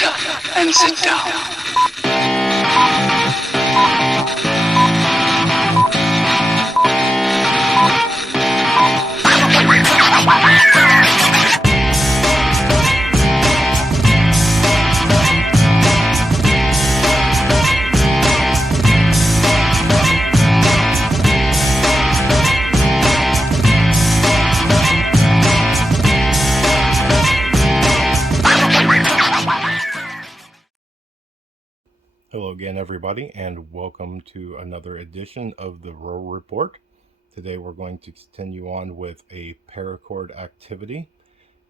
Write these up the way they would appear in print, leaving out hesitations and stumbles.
Shut up and sit down. Hello again, everybody, and welcome to another edition of the Row Report. Today we're going to continue on with a Paracord activity,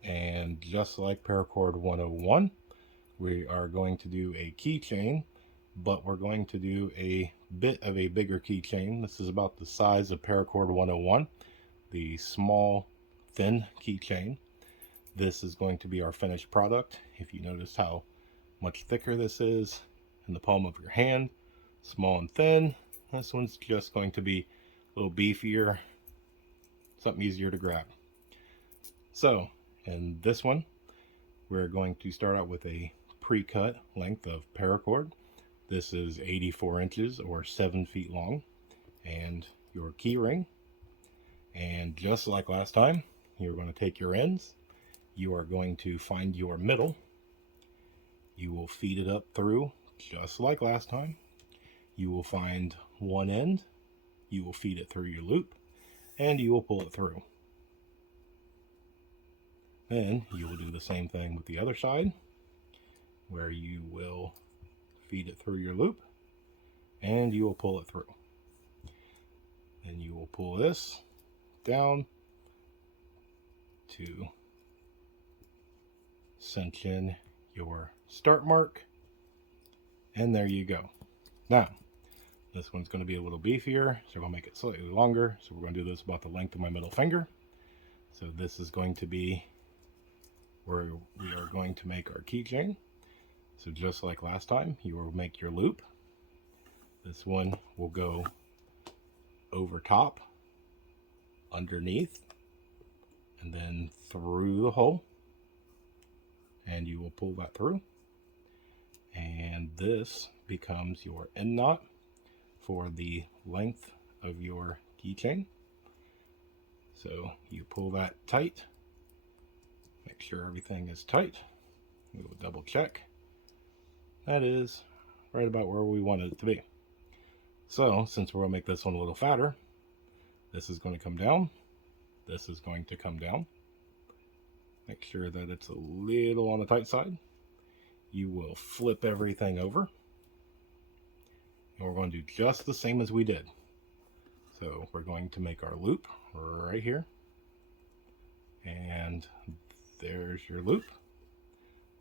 and just like Paracord 101, we are going to do a keychain, but we're going to do a bit of a bigger keychain. This is about the size of Paracord 101, the small, thin keychain. This is going to be our finished product. If you notice how much thicker this is, in the palm of your hand, small and thin. This one's just going to be a little beefier, something easier to grab. So in this one, we're going to start out with a pre-cut length of paracord. This is 84 inches or 7 feet long, and your key ring. And just like last time, you're going to take your ends, you are going to find your middle, you will feed it up through just like last time. You will find one end, you will feed it through your loop, and you will pull it through. Then you will do the same thing with the other side, where you will feed it through your loop, and you will pull it through. Then you will pull this down to cinch in your start mark. And there you go. Now, this one's going to be a little beefier, so we're going to make it slightly longer. So we're going to do this about the length of my middle finger. So this is going to be where we are going to make our keychain. So just like last time, you will make your loop. This one will go over top, underneath, and then through the hole. And you will pull that through. And this becomes your end knot for the length of your keychain. So you pull that tight, make sure everything is tight. We will double check. That is right about where we want it to be. So since we're going to make this one a little fatter, this is going to come down, this is going to come down. Make sure that it's a little on the tight side. You will flip everything over, and we're going to do just the same as we did. So we're going to make our loop right here, and there's your loop.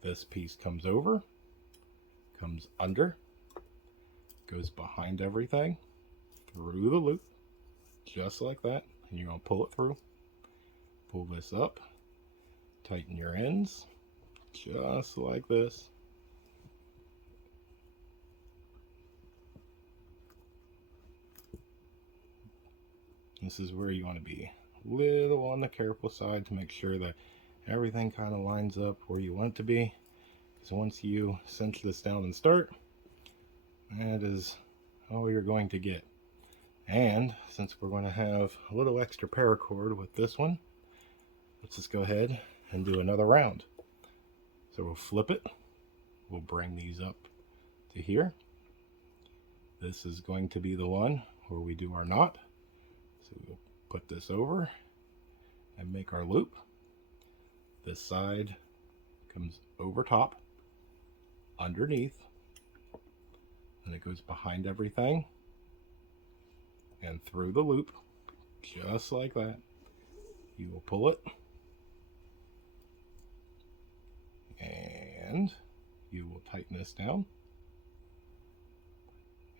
This piece comes over, comes under, goes behind everything, through the loop, just like that, and you're going to pull it through. Pull this up, tighten your ends, just like this. This is where you want to be a little on the careful side to make sure that everything kind of lines up where you want it to be. Because once you cinch this down and start, that is all you're going to get. And since we're going to have a little extra paracord with this one, let's just go ahead and do another round. So we'll flip it. We'll bring these up to here. This is going to be the one where we do our knot. So we'll put this over and make our loop. This side comes over top, underneath, and it goes behind everything and through the loop, just like that. You will pull it, and you will tighten this down,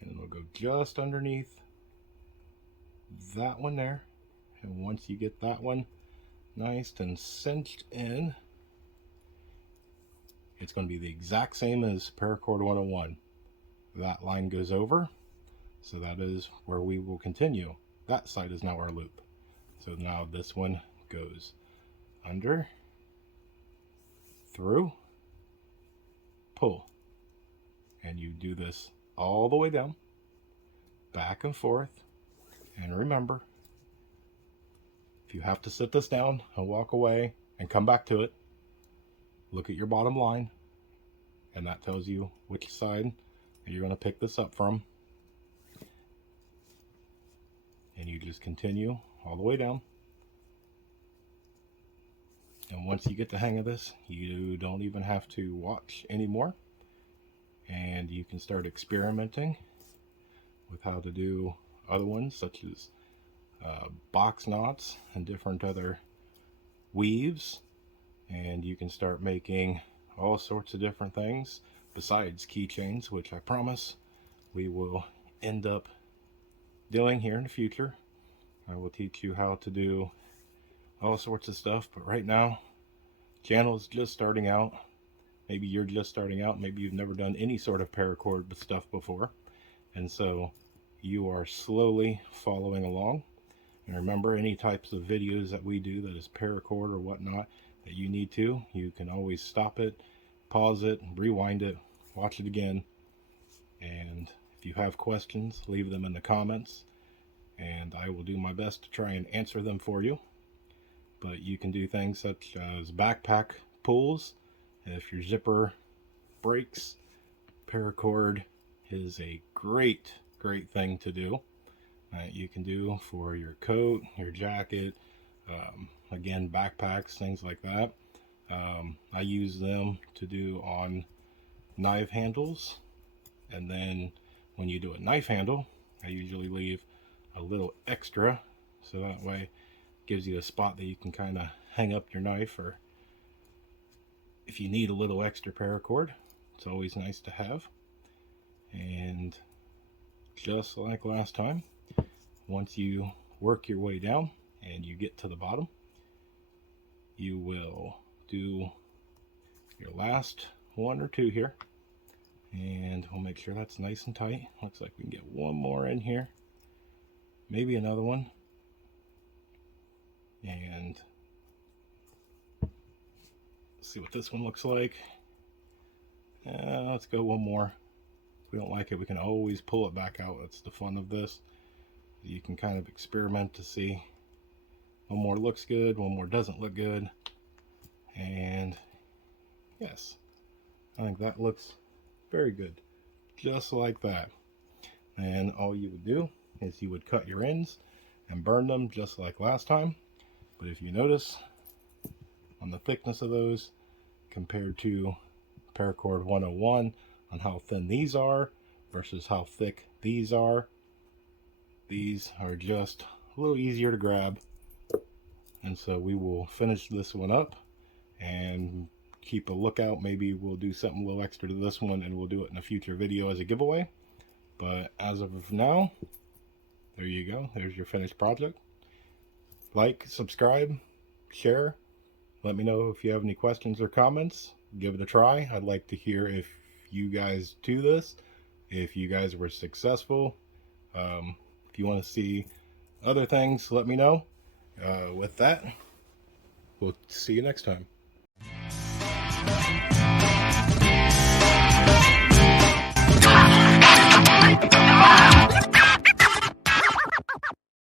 and it'll go just underneath that one there. And once you get that one nice and cinched in, it's going to be the exact same as Paracord 101. That line goes over, so that is where we will continue. That side is now our loop. So now this one goes under, through, pull. And you do this all the way down, back and forth. And remember, if you have to sit this down and walk away and come back to it, look at your bottom line, and that tells you which side you're going to pick this up from. And you just continue all the way down. And once you get the hang of this, you don't even have to watch anymore. And you can start experimenting with how to do other ones, such as box knots and different other weaves. And you can start making all sorts of different things besides keychains, which I promise we will end up doing here in the future. I will teach you how to do all sorts of stuff, but right now channel is just starting out. Maybe you're just starting out, maybe you've never done any sort of paracord stuff before, and so you are slowly following along. And remember, any types of videos that we do that is paracord or whatnot that you need to, you can always stop it, pause it, rewind it, watch it again. And if you have questions, leave them in the comments, and I will do my best to try and answer them for you. But you can do things such as backpack pulls. If your zipper breaks, paracord is a great thing to do. You can do for your coat, your jacket, again, backpacks, things like that. I use them to do on knife handles. And then when you do a knife handle, I usually leave a little extra, so that way it gives you a spot that you can kind of hang up your knife, or if you need a little extra paracord, it's always nice to have. And just like last time, once you work your way down and you get to the bottom, you will do your last one or two here, and we'll make sure that's nice and tight. Looks like we can get one more in here, maybe another one, and see what this one looks like. Let's go one more. If we don't like it, we can always pull it back out. That's the fun of this. You can kind of experiment to see one more looks good, one more doesn't look good. And yes, I think that looks very good, just like that. And all you would do is you would cut your ends and burn them just like last time. But if you notice on the thickness of those compared to Paracord 101, on how thin these are versus how thick these are just a little easier to grab. And so we will finish this one up and keep a lookout. Maybe we'll do something a little extra to this one, and we'll do it in a future video as a giveaway. But as of now, there you go. There's your finished project. Like, subscribe, share. Let me know if you have any questions or comments. Give it a try. I'd like to hear if you guys do this, if you guys were successful. If you want to see other things, let me know. With that, we'll see you next time.